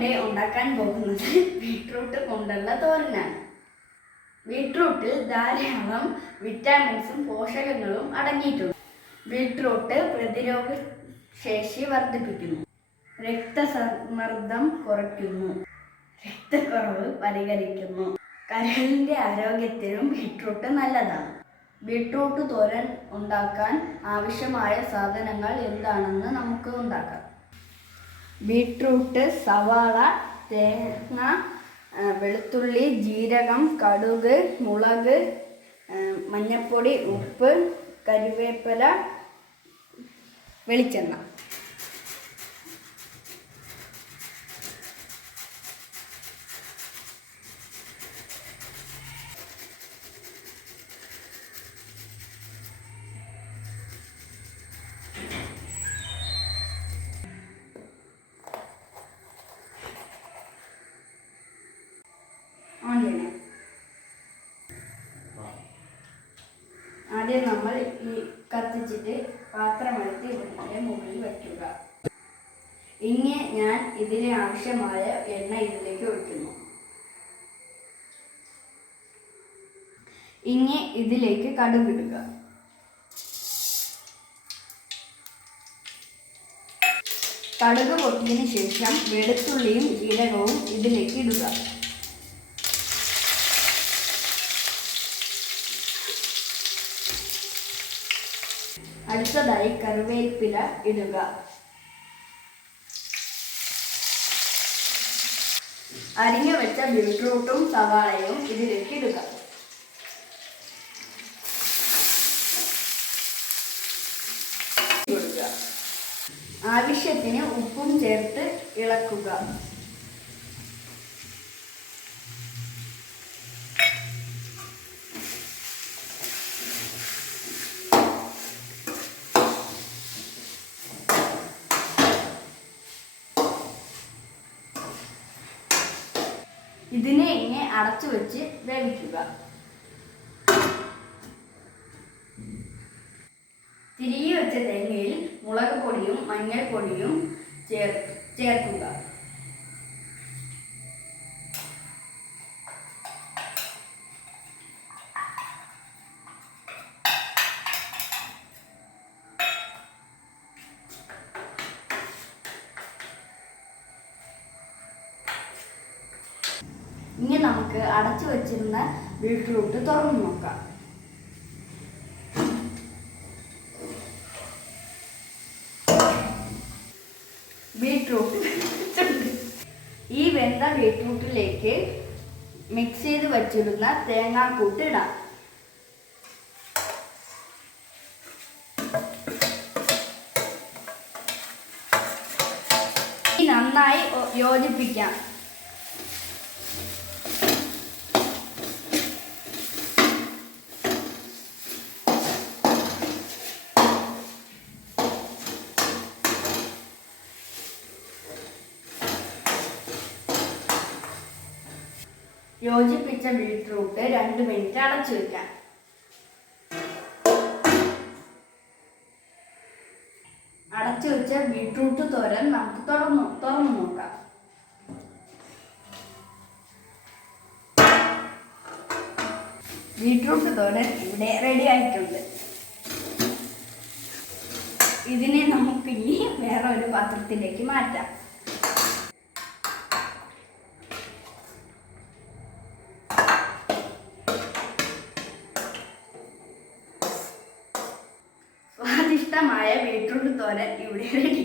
ഇവിടെ ഉണ്ടാക്കാൻ പോകുന്നത് ബീട്രൂട്ട് കൊണ്ടുള്ള തോരനാണ്. ബീട്രൂട്ടിൽ ധാരാളം വിറ്റാമിൻസും പോഷകങ്ങളും അടങ്ങിയിട്ടുണ്ട്. ബീട്രൂട്ട് പ്രതിരോധ ശേഷി വർദ്ധിപ്പിക്കുന്നു, രക്തസമ്മർദ്ദം കുറയ്ക്കുന്നു, രക്തക്കുറവ് പരിഹരിക്കുന്നു, കരളിൻ്റെ ആരോഗ്യത്തിനും ബീട്രൂട്ട് നല്ലതാണ്. ബീട്രൂട്ട് തോരൻ ഉണ്ടാക്കാൻ ആവശ്യമായ സാധനങ്ങൾ എന്താണെന്ന് നമുക്ക് ഉണ്ടാക്കാം. ബീട്രൂട്ട്, സവാള, തേങ്ങ, വെളുത്തുള്ളി, ജീരകം, കടുക്, മുളക്, മഞ്ഞൾപ്പൊടി, ഉപ്പ്, കരിവേപ്പില, വെളിച്ചെണ്ണ. ആദ്യം നമ്മൾ ഈ കത്തിച്ചിട്ട് പാത്രമെടുത്ത് ഇതിൻ്റെ മുകളിൽ വയ്ക്കുക. ഇനി ഞാൻ ഇതിന് ആവശ്യമായ എണ്ണ ഇതിലേക്ക് ഒഴിക്കുന്നു. ഇനി ഇതിലേക്ക് കടുകിടുക. കടുക് പൊട്ടിയതിന് ശേഷം വെളുത്തുള്ളിയും ജീരകവും ഇതിലേക്ക് ഇടുക. അടുത്തതായി കറിവേപ്പില ഇടുക. അരിഞ്ഞു വെച്ച ബീട്രൂട്ടും സവാളയും ഇതിലേക്ക് ഇടുക. ആവശ്യത്തിന് ഉപ്പും ചേർത്ത് ഇളക്കുക. ഇതിനെ ഇങ്ങനെ അടച്ചു വെച്ച് വേവിക്കുക. തിരികെ വെച്ച തേങ്ങയിൽ മുളക് പൊടിയും മഞ്ഞൾപ്പൊടിയും ചേർക്കുക. ഇനി നമുക്ക് അടച്ചു വച്ചിരുന്ന ബീട്രൂട്ട് തുറന്നു നോക്കാം. ഈ വെന്ത ബീട്രൂട്ടിലേക്ക് മിക്സ് ചെയ്ത് വച്ചിരുന്ന തേങ്ങാക്കൂട്ട് ഇടാം. നന്നായി യോജിപ്പിക്കാം. യോജിപ്പിച്ച ബീട്രൂട്ട് 2 മിനിറ്റ് അടച്ചു വയ്ക്കാം. അടച്ചു വെച്ച ബീട്രൂട്ട് തോരൻ നമുക്ക് തുറന്നു നോക്കാം. ബീട്രൂട്ട് തോരൻ ഇവിടെ റെഡി ആയിട്ടുണ്ട്. ഇതിനെ നമുക്കിനി വേറെ ഒരു പാത്രത്തിലേക്ക് മാറ്റാം. സ്വാദിഷ്ടമായ ബീട്രൂട്ട് തോരൻ ഇവിടെ റെഡി.